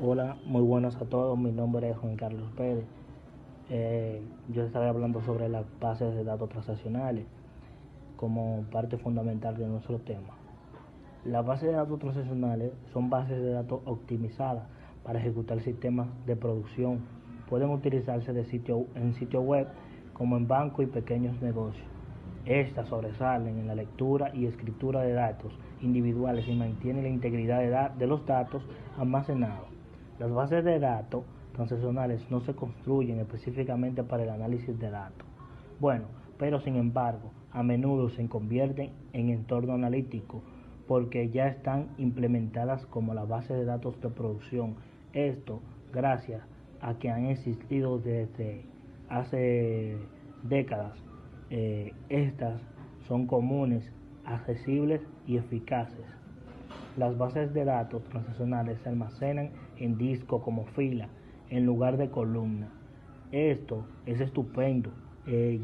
Hola, muy buenas a todos. Mi nombre es Juan Carlos Pérez. Yo estaré hablando sobre las bases de datos transaccionales como parte fundamental de nuestro tema. Las bases de datos transaccionales son bases de datos optimizadas para ejecutar sistemas de producción. Pueden utilizarse en sitio web como en bancos y pequeños negocios. Estas sobresalen en la lectura y escritura de datos individuales y mantienen la integridad de los datos almacenados. Las bases de datos transaccionales no se construyen específicamente para el análisis de datos. Pero sin embargo, a menudo se convierten en entorno analítico porque ya están implementadas como la base de datos de producción. Esto gracias a que han existido desde hace décadas. Estas son comunes, accesibles y eficaces. Las bases de datos transaccionales se almacenan en disco como fila en lugar de columna. Esto es estupendo,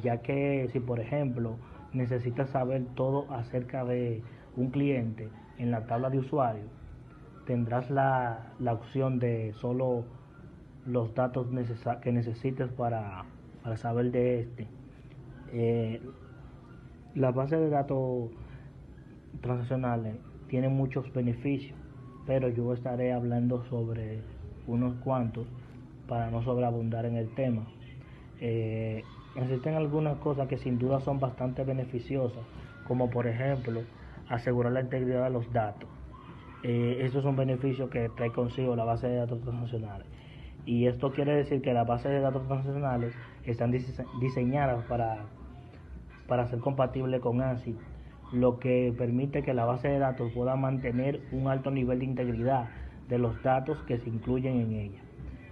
ya que si por ejemplo necesitas saber todo acerca de un cliente en la tabla de usuario, tendrás la opción de solo los datos que necesites para saber de este. Las bases de datos transaccionales tienen muchos beneficios, pero yo estaré hablando sobre unos cuantos para no sobreabundar en el tema. Existen algunas cosas que sin duda son bastante beneficiosas, como por ejemplo asegurar la integridad de los datos. Esto es un beneficio que trae consigo la base de datos transaccionales. Y esto quiere decir que las bases de datos transaccionales están diseñadas para ser compatibles con ANSI, lo que permite que la base de datos pueda mantener un alto nivel de integridad de los datos que se incluyen en ella.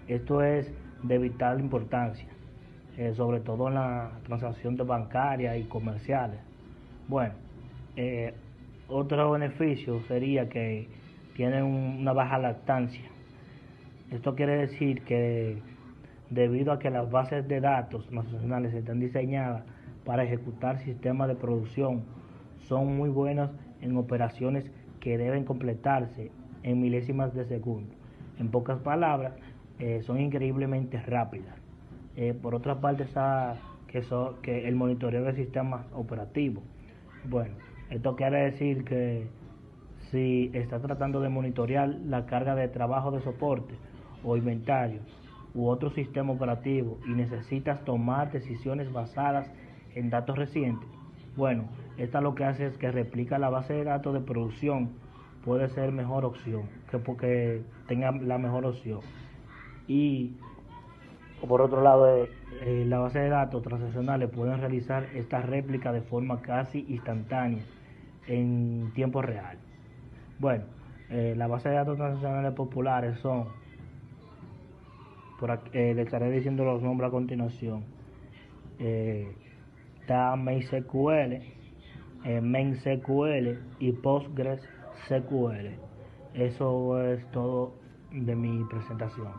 Esto es de vital importancia, sobre todo en la transacción bancaria y comerciales. Otro beneficio sería que tienen una baja latencia. Esto quiere decir que debido a que las bases de datos transaccionales están diseñadas para ejecutar sistemas de producción, son muy buenas en operaciones que deben completarse en milésimas de segundo. En pocas palabras, son increíblemente rápidas. Por otra parte está que el monitoreo del sistema operativo. Esto quiere decir que si está tratando de monitorear la carga de trabajo de soporte o inventario u otro sistema operativo y necesitas tomar decisiones basadas en datos recientes, esta lo que hace es que replica la base de datos de producción. Puede ser mejor opción, porque tenga la mejor opción. Y por otro lado, la base de datos transaccionales pueden realizar esta réplica de forma casi instantánea en tiempo real. Las bases de datos transaccionales populares son, le estaré diciendo los nombres a continuación. Está MySQL, MainSQL y PostgreSQL. Eso es todo de mi presentación.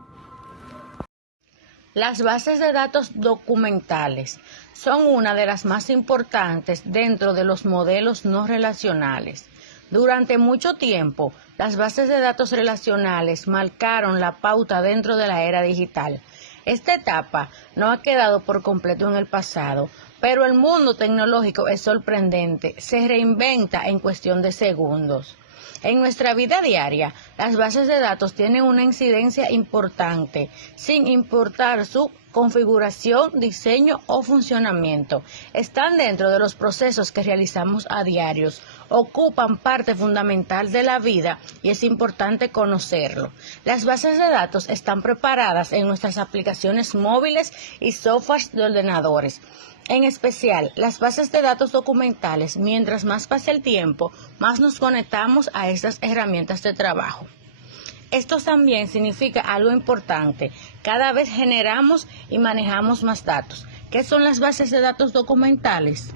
Las bases de datos documentales son una de las más importantes dentro de los modelos no relacionales. Durante mucho tiempo, las bases de datos relacionales marcaron la pauta dentro de la era digital. Esta etapa no ha quedado por completo en el pasado, pero el mundo tecnológico es sorprendente, se reinventa en cuestión de segundos. En nuestra vida diaria, las bases de datos tienen una incidencia importante, sin importar su configuración, diseño o funcionamiento. Están dentro de los procesos que realizamos a diario, ocupan parte fundamental de la vida y es importante conocerlo. Las bases de datos están preparadas en nuestras aplicaciones móviles y softwares de ordenadores. En especial, las bases de datos documentales, mientras más pasa el tiempo, más nos conectamos a estas herramientas de trabajo. Esto también significa algo importante. Cada vez generamos y manejamos más datos. ¿Qué son las bases de datos documentales?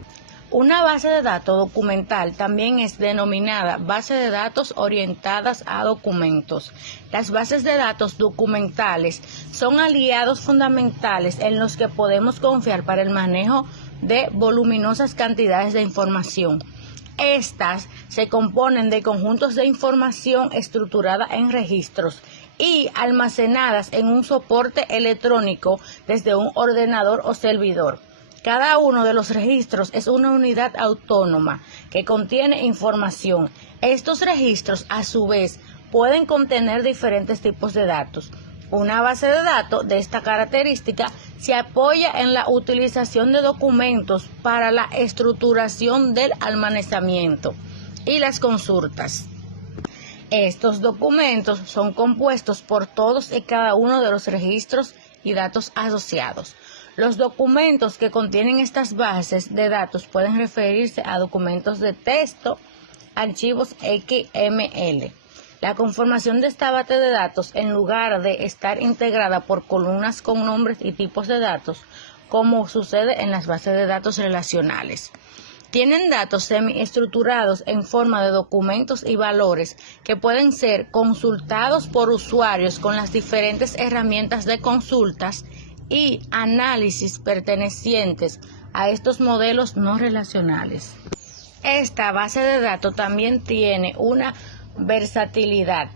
Una base de datos documental también es denominada base de datos orientadas a documentos. Las bases de datos documentales son aliados fundamentales en los que podemos confiar para el manejo de voluminosas cantidades de información. Estas se componen de conjuntos de información estructurada en registros y almacenadas en un soporte electrónico desde un ordenador o servidor. Cada uno de los registros es una unidad autónoma que contiene información. Estos registros, a su vez, pueden contener diferentes tipos de datos. Una base de datos de esta característica se apoya en la utilización de documentos para la estructuración del almacenamiento y las consultas. Estos documentos son compuestos por todos y cada uno de los registros y datos asociados. Los documentos que contienen estas bases de datos pueden referirse a documentos de texto, archivos XML. La conformación de esta base de datos, en lugar de estar integrada por columnas con nombres y tipos de datos, como sucede en las bases de datos relacionales, tienen datos semiestructurados en forma de documentos y valores que pueden ser consultados por usuarios con las diferentes herramientas de consultas y análisis pertenecientes a estos modelos no relacionales. Esta base de datos también tiene una versatilidad,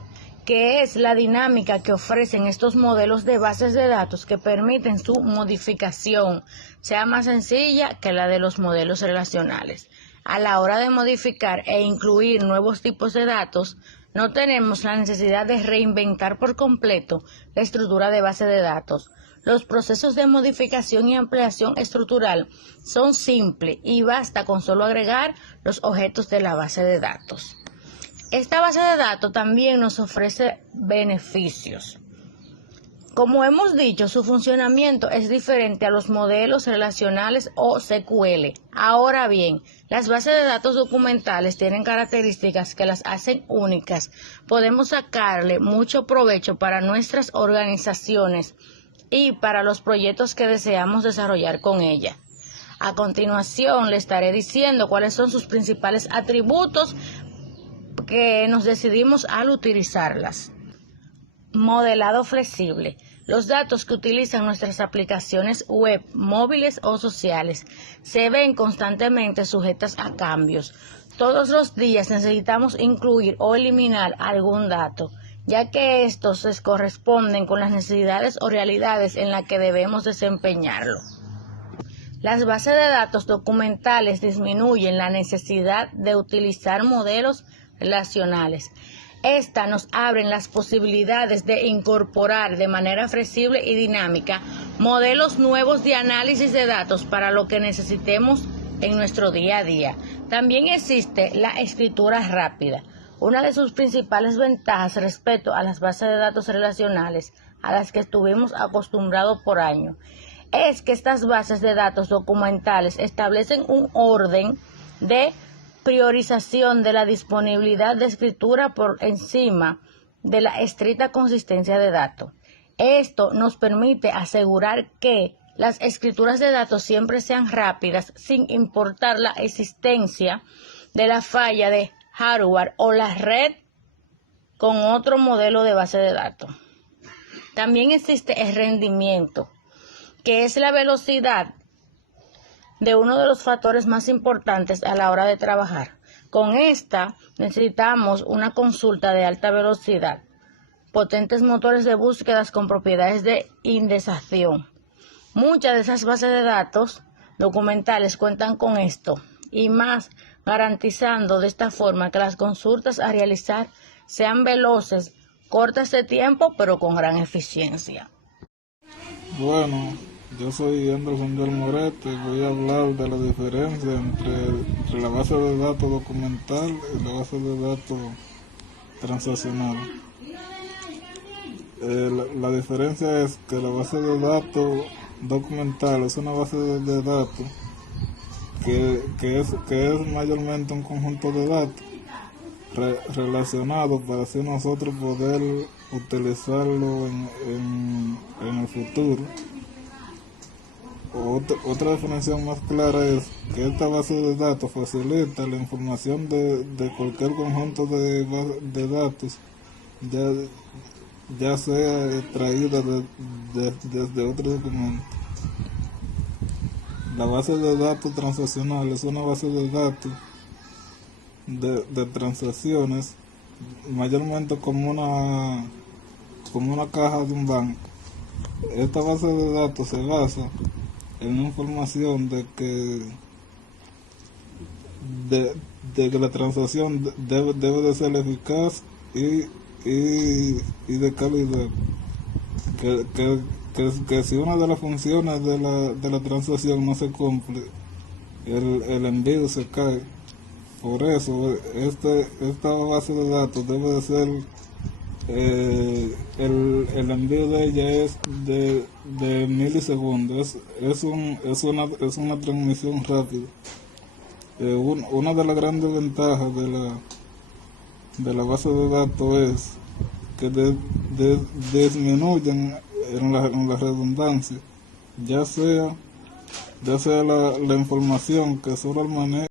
que es la dinámica que ofrecen estos modelos de bases de datos que permiten su modificación sea más sencilla que la de los modelos relacionales. A la hora de modificar e incluir nuevos tipos de datos, no tenemos la necesidad de reinventar por completo la estructura de base de datos. Los procesos de modificación y ampliación estructural son simples y basta con solo agregar los objetos de la base de datos. Esta base de datos también nos ofrece beneficios. Como hemos dicho, su funcionamiento es diferente a los modelos relacionales o SQL. Ahora bien, las bases de datos documentales tienen características que las hacen únicas. Podemos sacarle mucho provecho para nuestras organizaciones y para los proyectos que deseamos desarrollar con ella. A continuación, le estaré diciendo cuáles son sus principales atributos que nos decidimos al utilizarlas. Modelado flexible. Los datos que utilizan nuestras aplicaciones web, móviles o sociales se ven constantemente sujetas a cambios. Todos los días necesitamos incluir o eliminar algún dato, ya que estos se corresponden con las necesidades o realidades en las que debemos desempeñarlo. Las bases de datos documentales disminuyen la necesidad de utilizar modelos relacionales. Estas nos abren las posibilidades de incorporar de manera flexible y dinámica modelos nuevos de análisis de datos para lo que necesitemos en nuestro día a día. También existe la escritura rápida. Una de sus principales ventajas respecto a las bases de datos relacionales a las que estuvimos acostumbrados por años es que estas bases de datos documentales establecen un orden de priorización de la disponibilidad de escritura por encima de la estricta consistencia de datos. Esto nos permite asegurar que las escrituras de datos siempre sean rápidas sin importar la existencia de la falla de hardware o la red con otro modelo de base de datos. También existe el rendimiento, que es la velocidad de uno de los factores más importantes a la hora de trabajar. Con esta necesitamos una consulta de alta velocidad, potentes motores de búsquedas con propiedades de indexación. Muchas de esas bases de datos documentales cuentan con esto y más, garantizando de esta forma que las consultas a realizar sean veloces, cortas de tiempo, pero con gran eficiencia. Bueno, yo soy Anderson del Morete y voy a hablar de la diferencia entre la base de datos documental y la base de datos transaccional. La diferencia es que la base de datos documental es una base de datos que es mayormente un conjunto de datos relacionados para así nosotros poder utilizarlo en el futuro. Otra definición más clara es que esta base de datos facilita la información de cualquier conjunto de datos, ya sea extraída desde otro documento. La base de datos transaccional es una base de datos de transacciones, mayormente como una caja de un banco. Esta base de datos se basa en una información de que la transacción debe de ser eficaz y de calidad. Que si una de las funciones de la transacción no se cumple, el envío se cae. Por eso, esta base de datos debe de ser, el envío de ella es de milisegundos, es una transmisión rápida. Una de las grandes ventajas de la base de datos es que disminuyen en la redundancia, ya sea la información que solo el manejo